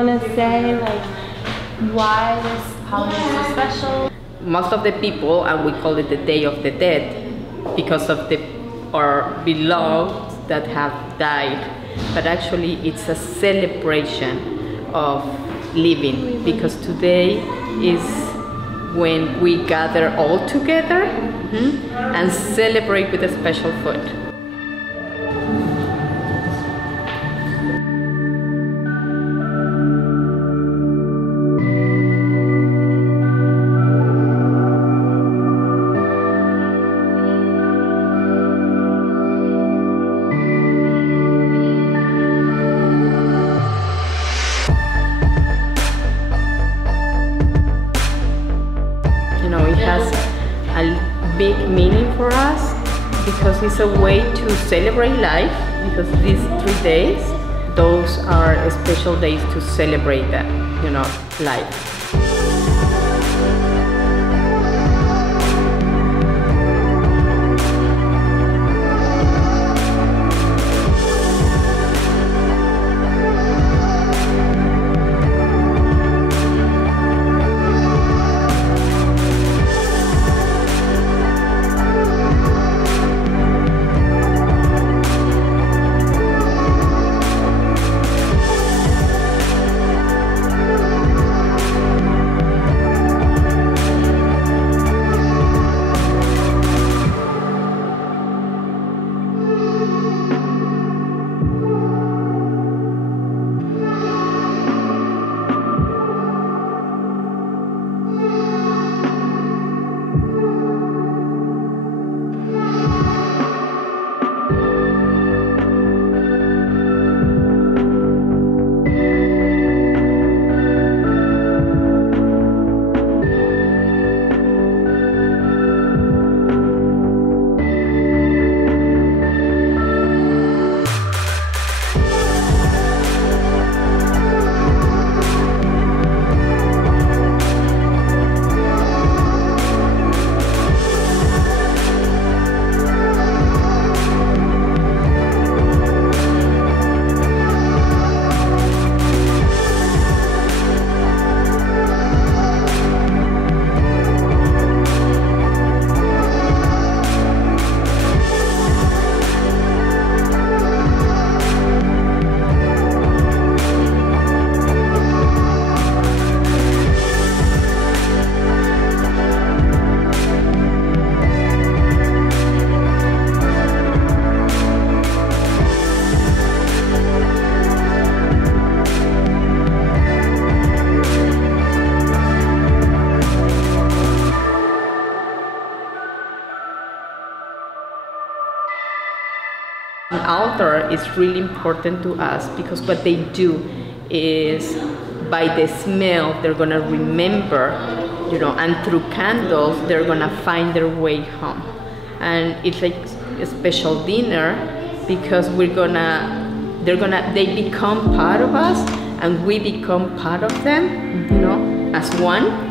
Want to say like why this holiday is so special? Most of the people, and we call it the Day of the Dead, because of our beloved that have died. But actually, it's a celebration of living, because today is when we gather all together and celebrate with a special food. It has a big meaning for us because it's a way to celebrate life, because these 3 days, those are special days to celebrate that, life. An altar is really important to us because what they do is, by the smell, they're gonna remember, and through candles, they're gonna find their way home. And it's like a special dinner because they become part of us and we become part of them, as one.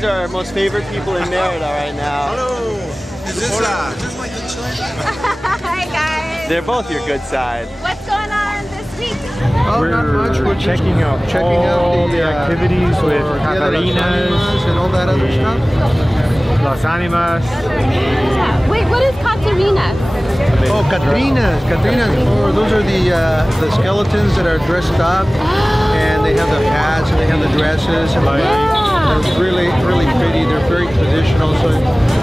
guys are our most favorite people in Merida right now. Hello. Is this like the Hi guys. They're both your good side. What's going on this week? Oh, not much. We're checking out all the activities with Catarinas and all that other stuff. Las Animas. Wait, what is Catarinas? Oh, Catrinas. Catrinas. Oh, those are the skeletons that are dressed up, and they have the hats and they have the dresses, and they're really, really pretty. They're very traditional. So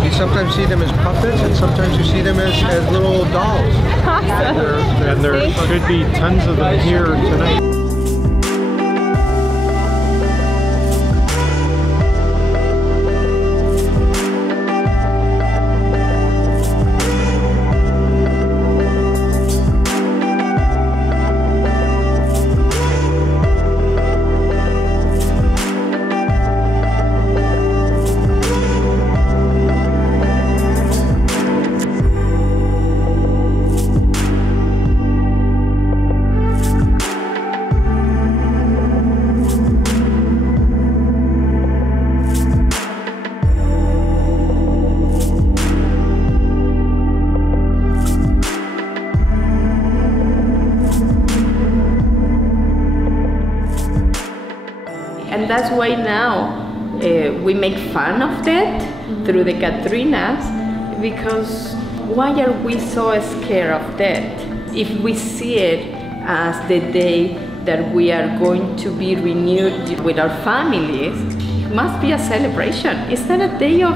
you sometimes see them as puppets, and sometimes you see them as little dolls. Awesome. And there should be tons of them here tonight. And that's why now we make fun of that through the Catrinas, because why are we so scared of that? If we see it as the day that we are going to be renewed with our families, it must be a celebration. It's not a day of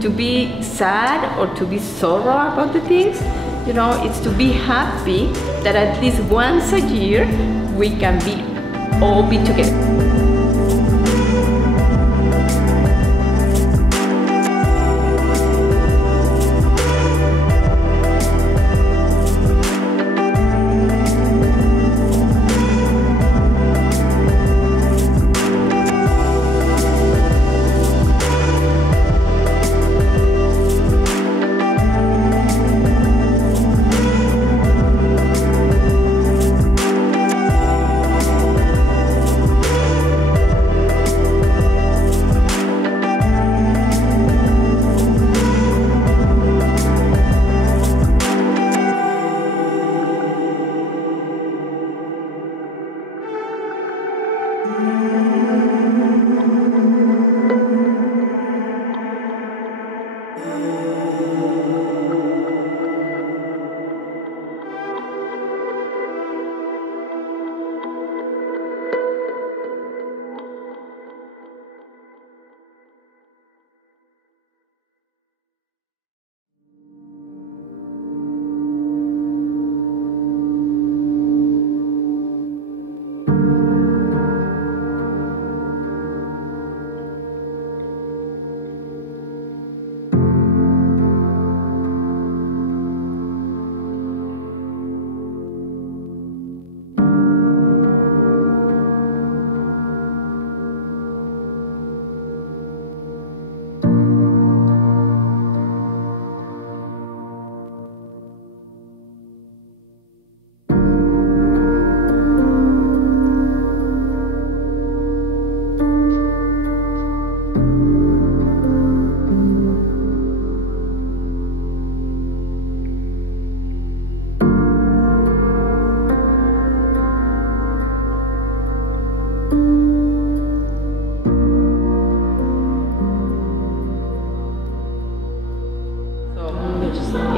to be sad or to be sorrow about the things. You know, it's to be happy that at least once a year we can all be together.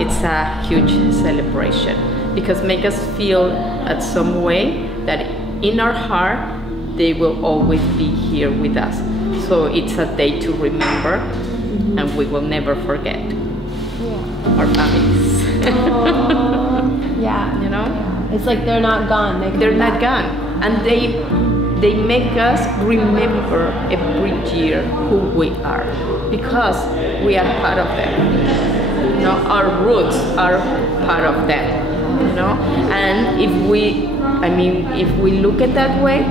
It's a huge celebration because make us feel at some way that in our heart they will always be here with us. So it's a day to remember, and we will never forget our families. Yeah. You know? Yeah. It's like they're not gone. They're not gone. And they make us remember every year who we are, because we are part of them. You know, our roots are part of them. You know, and if we look at that way,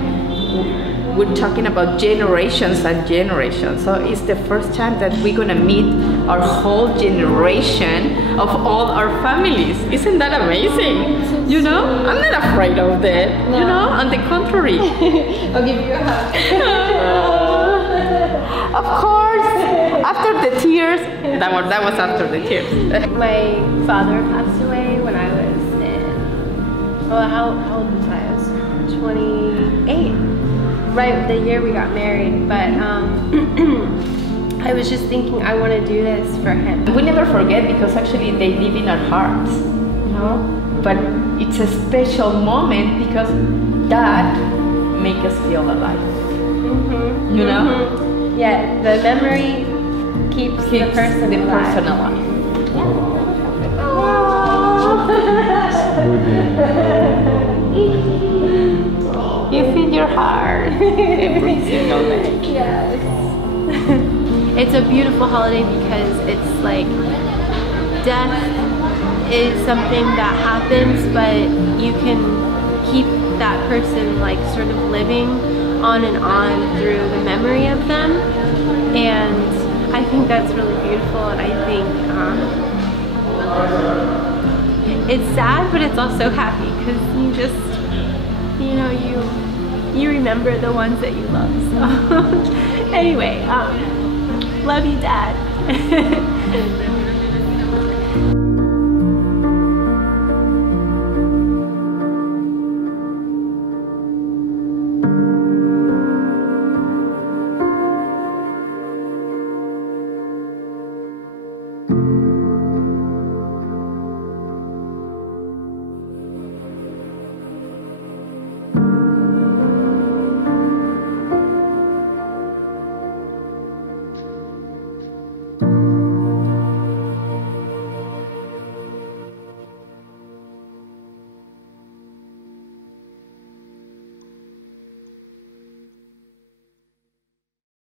we're talking about generations and generations. So it's the first time that we're gonna meet our whole generation of all our families. Isn't that amazing? You know, I'm not afraid of that. No. You know, on the contrary. I'll give you a hug. Of course, after the tears. That was after the tears. My father passed away when I was how old was I? I was 28. Right, the year we got married. But I was just thinking I want to do this for him. We never forget because actually they live in our hearts, you know. But it's a special moment because that makes us feel alive. You know? Yeah, the memory keeps the person alive. You feed your heart every single day. Yes. It's a beautiful holiday because it's like death is something that happens, but you can keep that person like sort of living on and on through the memory of them, and I think that's really beautiful. And I think it's sad, but it's also happy because you just, you know, you remember the ones that you love. So anyway, love you, Dad.